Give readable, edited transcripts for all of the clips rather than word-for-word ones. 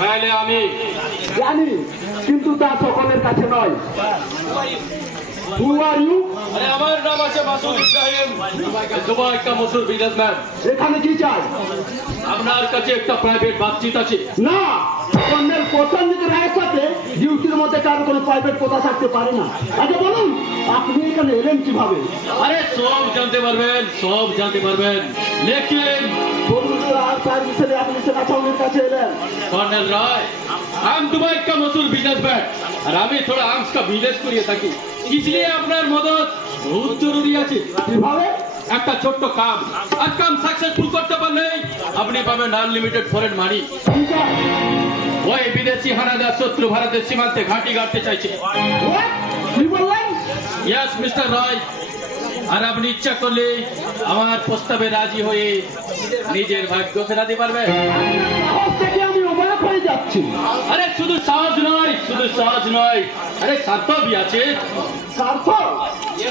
তাহলে আমি জানি, কিন্তু তা সকলের কাছে নয়। Who are you? আরে আমার নাম আছে মাসুদ ইব্রাহিম, দুবাই का मशहूर बिजनेसमैन। এখানে কি চাই? আপনার কাছে একটা প্রাইভেট বাতচিত আছে। না, কর্নেল প্রসেনজিৎ রায়ের সাথে ডিউটির মধ্যে কারো কোনো প্রাইভেট কথা থাকতে পারে না। আগে বলুন, আপনি এখানে এলেন কিভাবে? আরে সব জানতে পারবেন, সব জানতে পারবেন, লেকিন বলুন তো, আর সার্ভিসের আপনি সেনা ছাউনির কাছে এলেন? कर्नल राय, हम दुबई का मशहूर बिजनेसमैन और আমি थोड़ा आर्म्स का बिजनेस করিয়ে থাকি, इसलिए আপনার মদত বহুত জরুরি আছে। কিভাবে? একটা ছোট্ট কাম, আজ কাম সাকসেসফুল করতে পারলে আপনি পাবেন আনলিমিটেড ফরেন মানি। কি চাই? ওই বিদেশি হানাদার শত্রু ভারতের সীমান্তে ঘাঁটি গাড়তে চাইছে। What? কি বললেন? ইয়েস মিস্টার রয়, আর আপনি ইচ্ছা করলে আমার প্রস্তাবে রাজি হয়ে নিজের ভাগ্য ফেরাতে পারবেন। সাহস থেকে আমি অবাক হয়ে যাচ্ছি। আরে শুধু সাহস নয়, শুধু সাহস নয়, আরে স্বার্থ বি আছে। স্বার্থ?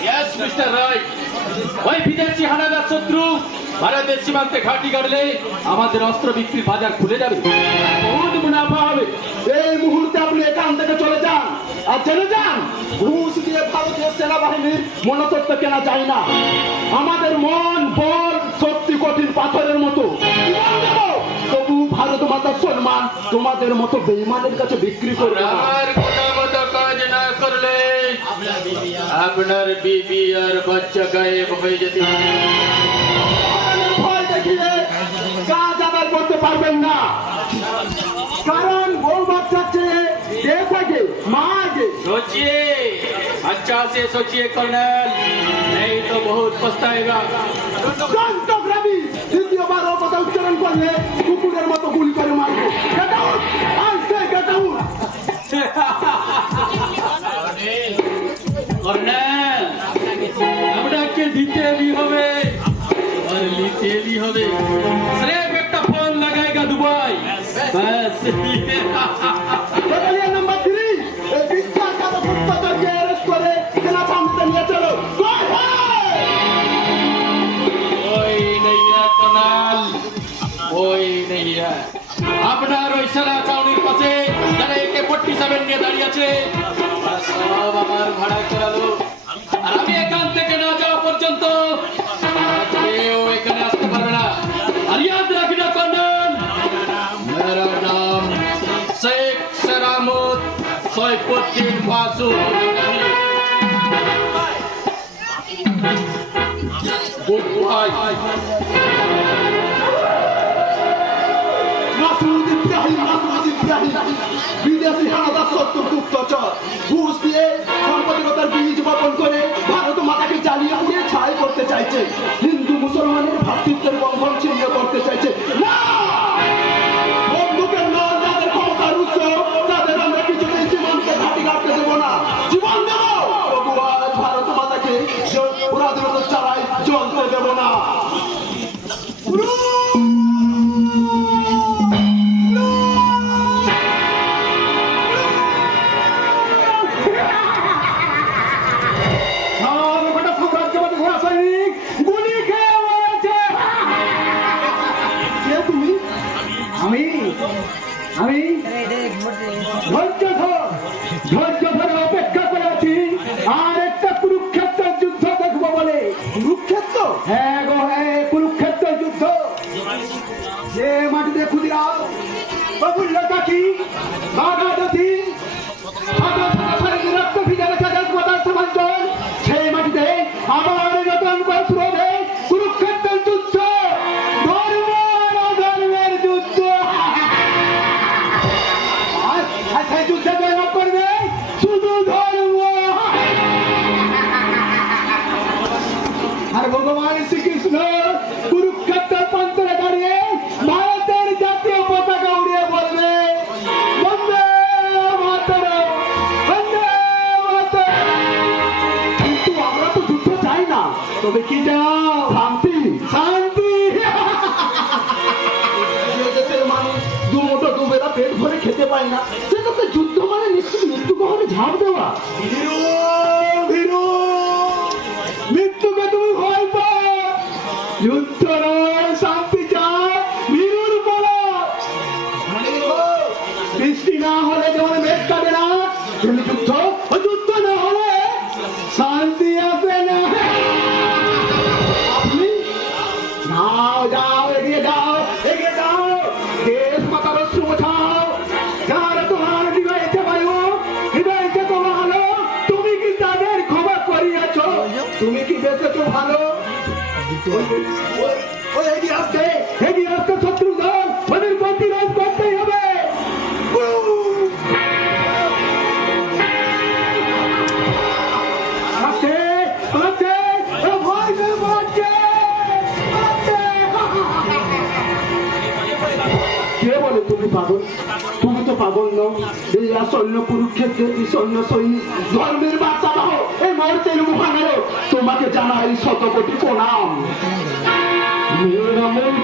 ইয়েস মিস্টার রয়, ওই বিদেশি হানাদার শত্রু ভারতের সীমান্তে ঘাঁটি গাড়লে আমাদের অস্ত্র বিক্রির বাজার খুলে যাবে, বহুত মুনাফা হবে। এই মুহূর্তে আপনি এখান থেকে চলে যান, আর জেনে যান, ঘুষ দিয়ে ভারতীয় সেনাবাহিনীর মনস্তত্ব কেনা যায় না। আমাদের মন বল সত্যি কঠিন পাথরের মতো, তবু ভারত মাতার সম্মান তোমাদের মতো বেঈমানের কাছে বিক্রি করবে না। আমার কথা মতো কাজ না করলে আপনার বিবি আর বাচ্চা গায়েব হয়ে যেতে পারে। আমাদের ভয় দেখিয়ে কাজ আদায় করতে পারবেন না, কারণ বউ বাচ্চা চেয়ে দেশ আগে, মা আগে। सोचिए, अच्छा से सोचिए कर्नल, नहीं तो बहुत पछताएगा। যন্ত্রগ্রামী দ্বিতীয়বার ও কথা উচ্চারণ করলে কুকুরের মতো গুলি করে মারবো। Get out! I say get out! Colonel, আপনাকে দিতে भी হবে और নিতে भी হবে। सिर्फ একটা ফোন লাগাएगा दुबई, बस। ব্যাটালিয়ন নাম্বার 3, এই বিশ্বাসঘাতক গুপ্তচরকে অ্যারেস্ট করে সেনা ছাউনিতে নিয়ে চলো। Go ahead! कोई नहीं है कर्नल, कोई नहीं है। আপনার ওই সেনা ছাউনির পাশে যারা AK-47 নিয়ে দাঁড়িয়ে আছে, তারা সব আমার ভাড়া করালো, আর আমি এখান থেকে না যাওয়া পর্যন্ত কেউ এখানে আসতে পারবে না। আর ইয়াদ রাখিনা कर्नल, मेरा नाम शेख सेरामुत सैफुद्दीन मासूद। Good bye. মাসুদ ইব্রাহিম, মাসুদ ইব্রাহিম, বিদেশি হানাদার শত্রু গুপ্তচর, ঘুষ দিয়ে সাম্প্রদায়িকতার বীজ বপন করে ভারত মাতাকে জ্বালিয়ে পুড়িয়ে ছাই করতে চাইছে, হিন্দু মুসলমানের ভ্রাতৃত্বের বন্ধন ছিন্ন করতে চাইছে। না! বন্দুকের নল যাদের ক্ষমতার উৎস, তাদের আমরা কিছুতেই জীবনকে ঘাঁটি কাটতে দেবো না। জীবন দেবো, তবু আজ ভারত মাতাকে পুরাধীনতার চালায় জ্বলতে দেবো না। আমি ধৈর্য ধরে অপেক্ষা করে আছি আর একটা কুরুক্ষেত্রের যুদ্ধ দেখবো বলে। কুরুক্ষেত্র? হ্যাঁ গো হ্যাঁ, কুরুক্ষেত্রের যুদ্ধ। যে মাটিতে ক্ষুদিরাম, প্রফুল্ল কাকি, বাঘাদতি, রক্ত ভিজে রেখে দেশমাতার সমাঞ্চল, সেই মাটিতে আবার নতুন বস্ত্র হবে কুরুক্ষেত্রের যুদ্ধ, ধর্ম আর অধর্মের যুদ্ধ। আর সেই যুদ্ধে জয়লাভ করবে শুধু ধর্ম। আর ভগবান শ্রীকৃষ্ণ কুরুক্ষেত্রের প্রান্তরে দাঁড়িয়ে ভারতের জাতীয় পতাকা উড়িয়ে বলবে, বন্দে মাতরম, বন্দে মাতরম। কিন্তু আমরা তো যুদ্ধ চাই না, তবে কি চাও? শান্তি, শান্তি। যে দেশের মানুষ দুমুঠো দুবেলা পেট ভরে খেতে পায় না, সে তো যুদ্ধ মানে নিশ্চিত মৃত্যু কখনো ঝাঁপ দেওয়া। ভীরু, ভীরু, মৃত্যুকে তুমি ভয় পাও, যুদ্ধ নয়, শান্তি চায়, ভীরুর বলো। বৃষ্টি না হলে যেমন মেঘ কাটে না, তেমনি যুদ্ধ না হলে শান্তি আসে না। আপনি যাও যাও, এগিয়ে যাও, এগিয়ে যাও, দেশ মাতার অশ্রু মোছাও। যারা তোমার হৃদয়কে বায়ু, হৃদয়কে তোমার আলো, তুমি কি তাদের ক্ষমা করিয়াছ? তুমি কি বেঁচেছো ভালো? এগিয়ে আসতে শত্রু দল, ওদের প্রতিরোধ করতেই হবে। কে বলে তুমি পাগল? তুমি তো পাগল নও। এই আসন্ন কুরুক্ষেত্রের বিষণ্ণ সৈনিক, ধর্মের বার্তা দাও, এই মর্তের মুখানেরও তোমাকে জানাই শতকোটি প্রণাম। মেরা মন